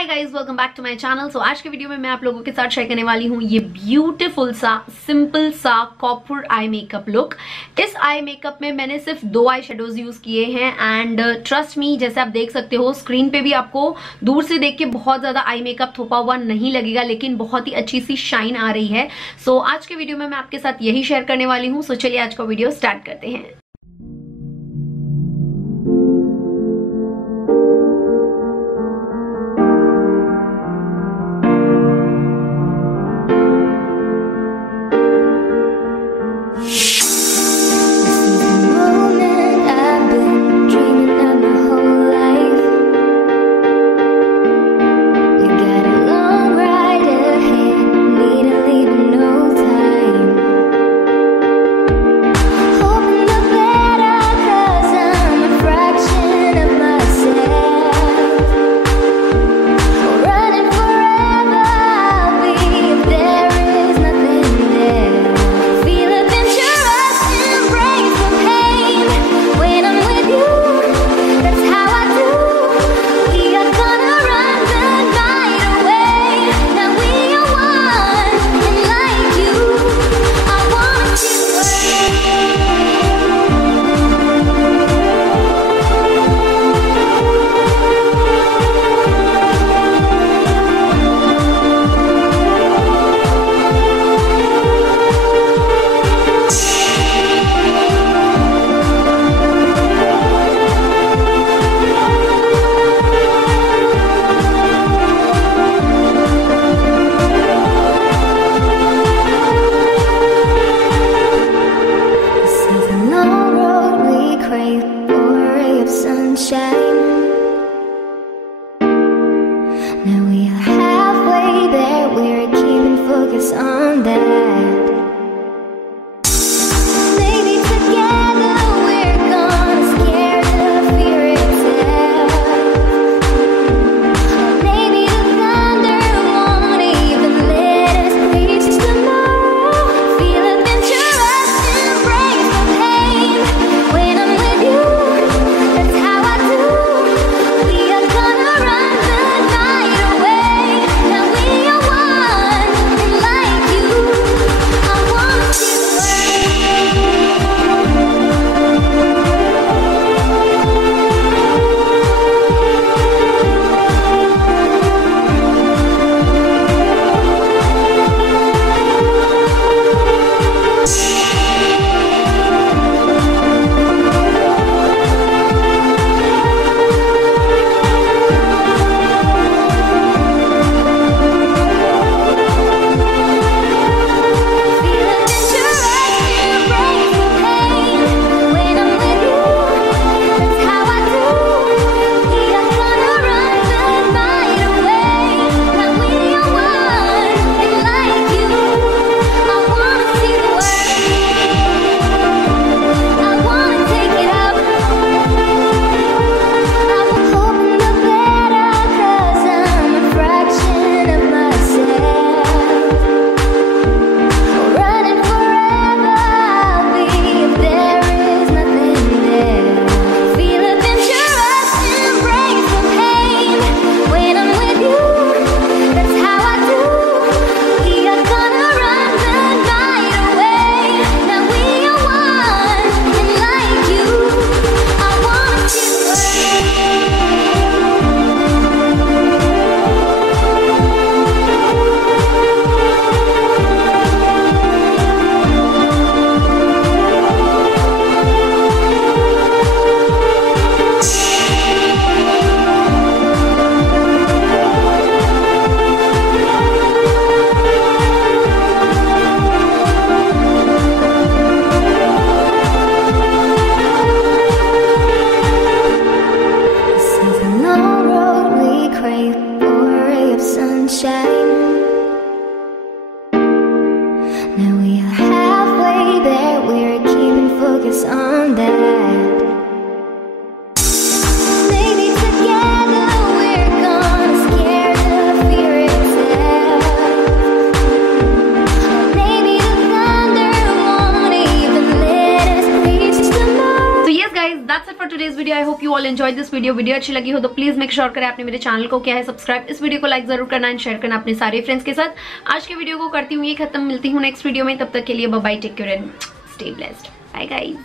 Hi guys, welcome back to my channel. So आज के वीडियो में मैं आप लोगों के साथ शेयर करने वाली हूँ ये ब्यूटीफुल सा सिंपल सा कॉपर आई मेकअप लुक। इस आई मेकअप में मैंने सिर्फ 2 आई शेडोज यूज किए हैं एंड ट्रस्ट मी, जैसे आप देख सकते हो स्क्रीन पे भी आपको दूर से देख के बहुत ज्यादा आई मेकअप थोपा हुआ नहीं लगेगा, लेकिन बहुत ही अच्छी सी शाइन आ रही है। सो आज के वीडियो में मैं आपके साथ यही शेयर करने वाली हूँ। सो चलिए आज का वीडियो स्टार्ट करते हैं। Now we are halfway there, we're keeping focus on that. Maybe together we're gonna scare the fear itself. Maybe the thunder won't even let us reach tomorrow. Feel adventurous, embrace the pain. When I'm with you, that's how I do. We are gonna run the night away. Now we are one, and like you, all enjoy this video अच्छी लगी हो तो please make sure करें आपने मेरे चैनल को किया है सब्सक्राइब, इस वीडियो को लाइक जरूर करना एंड शेयर करना अपने सारे फ्रेंड्स के साथ। आज के वीडियो को करती हूँ ये खत्म, मिलती हूँ नेक्स्ट वीडियो में, तब तक के लिए bye bye, take care and stay blessed, bye guys.